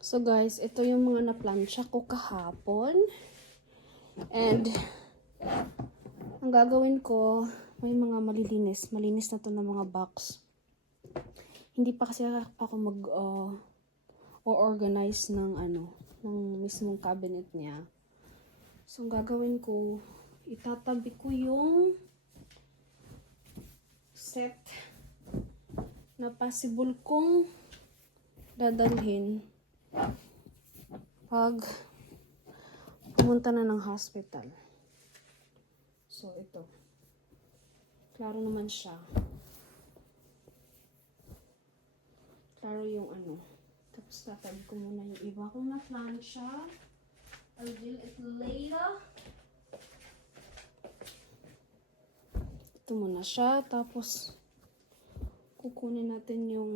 So guys, ito yung mga na-plancha ko kahapon. And ang gagawin ko, may mga malilinis. Malinis na to ng mga box. Hindi pa kasi ako o-organize ng ng mismong cabinet niya. So ang gagawin ko, itatabi ko yung set na possible kong dadalhin pag pumunta na ng hospital. So, ito. Klaro naman siya. Klaro yung Tapos, tatabi ko muna yung iba kong na-plancha. I'll deal it later. Ito muna siya. Tapos, kukunin natin yung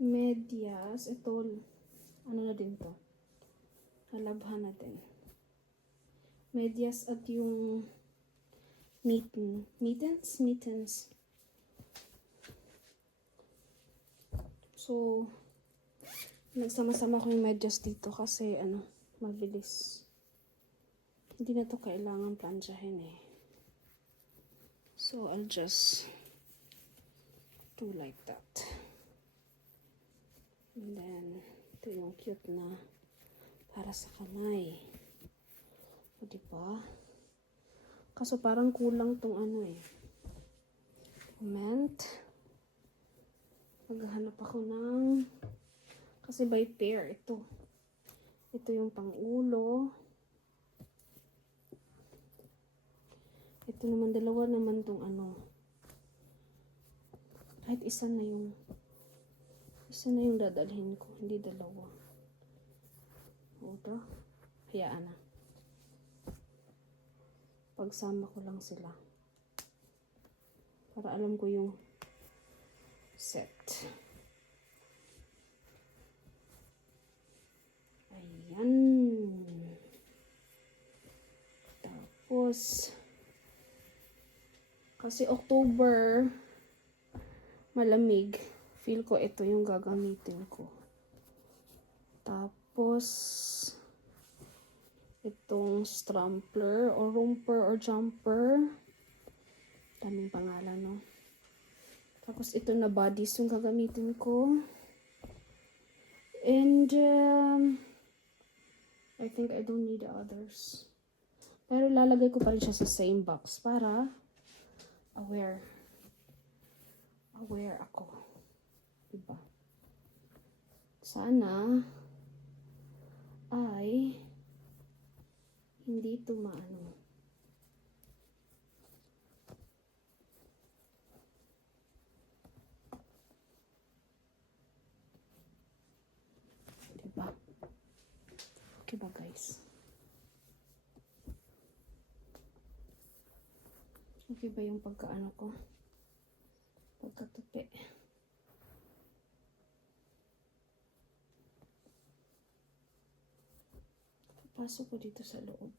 medyas. Ito, na din to. Halabhan natin. Medyas at yung mittens. So, nagsama-sama ko yung medyas dito kasi mabilis. Hindi na to kailangan planchahin eh. So, I'll just do like that. And then, ito yung cute na para sa kamay. O, diba? Kaso parang kulang tong Comment. Maghahanap ako ng... Kasi by pair, ito. Ito yung pang-ulo. Ito naman, dalawa naman tong Kahit isa na yung dadalhin ko, hindi dalawa. Ito. Hayaan na. Pagsama ko lang sila. Para alam ko yung set. Ayan. Tapos, kasi October, malamig. Feel ko ito yung gagamitin ko. Tapos, itong strampler or romper or jumper. Daming pangalan, no? Tapos, ito na bodies yung gagamitin ko. And, I think I don't need the others. Pero lalagay ko pa rin siya sa same box para aware ako. Diba? Sana ay hindi ito diba? Okay ba guys? Okay ba yung pagkaano ko? Pagkatupi. Pasok ko dito sa loob.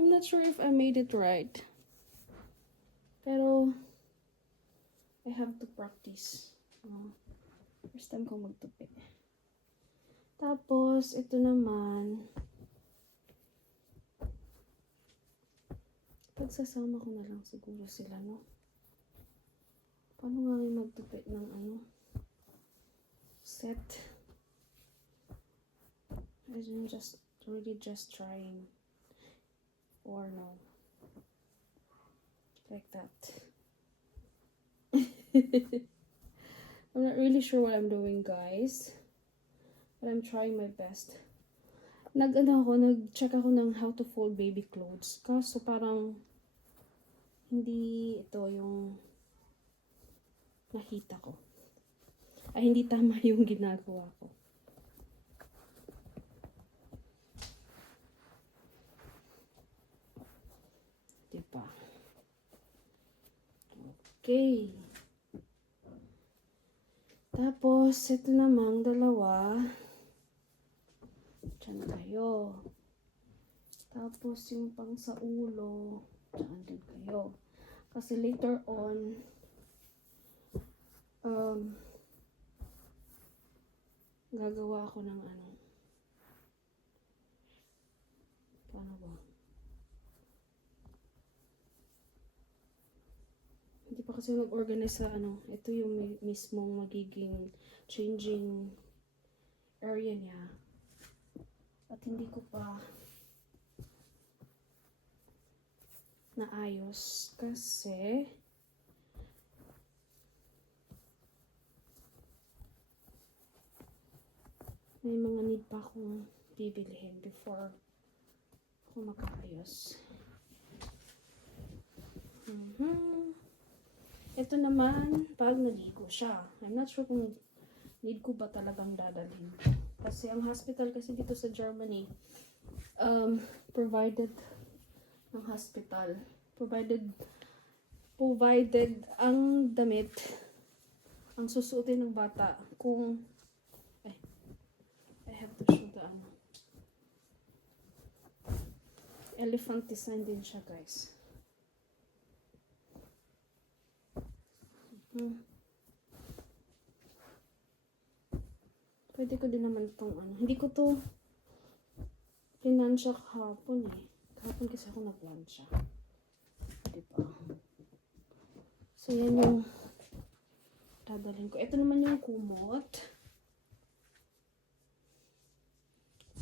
I'm not sure if I made it right. Pero, I have to practice. First time ko magtupi. Tapos, ito naman, pagsasama ko na lang siguro sila, no? Paano nga yung magtupi ng set? I'm just trying. Or no. Like that. I'm not really sure what I'm doing, guys. But I'm trying my best. Nag-check ako ng how to fold baby clothes. Kaso parang hindi ito yung nakita ko. Ay, hindi tama yung ginagawa ko. Diba? Okay. Tapos, ito namang dalawa. Diyan tayo. Tapos yung pang sa ulo, dyan din kayo. Kasi later on, gagawa ako ng ano. Paano ba? Hindi pa kasi nag-organize sa ano. Ito yung mismong magiging changing area niya. At hindi ko pa naayos kasi may mga need pa akong bibilihin before ako makaayos. Ito naman, pag naligo siya. I'm not sure kung need ko ba talagang dadalhin. Kasi ang hospital kasi dito sa Germany, provided ng hospital. Provided ang damit, ang susuotin ng bata kung, I have to show the ano. Elephant design din siya, guys. Pwede ko din naman itong ano. Hindi ko to pinansya kahapon eh. Kahapon kasi ako naglansya. Diba? So, yan yung dadalhin ko. Ito naman yung kumot.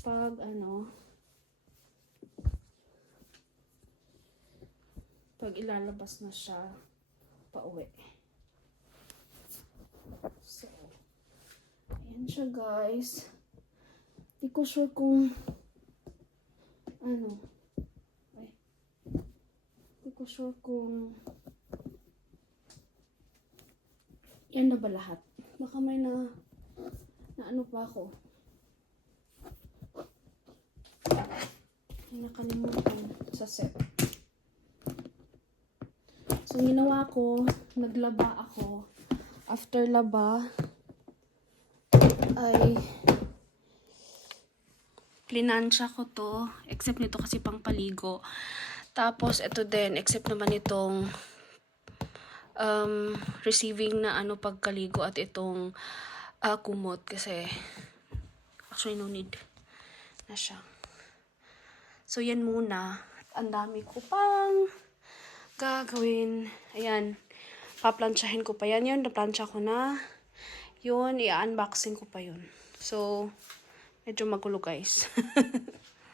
Pag ano, pag ilalabas na siya pauwi. So, ayan siya, guys. Di ko sure kung ano. Di ko sure kung yan na ba lahat. Baka may na ano pa ako. May nakalimutan sa set. So, ginawa ko, naglaba ako. After laba, ay plinansya ko to. Except nito kasi pang paligo. Tapos, ito din. Except naman itong receiving na ano pagkaligo at itong kumot. Kasi, actually, no need na siya. So, yan muna. Ang dami ko pang gagawin. Ayan. Paplansyahin ko pa yan. Yun, naplansya ko na. Yun, i-unboxing ko pa yun. So, medyo magulo, guys.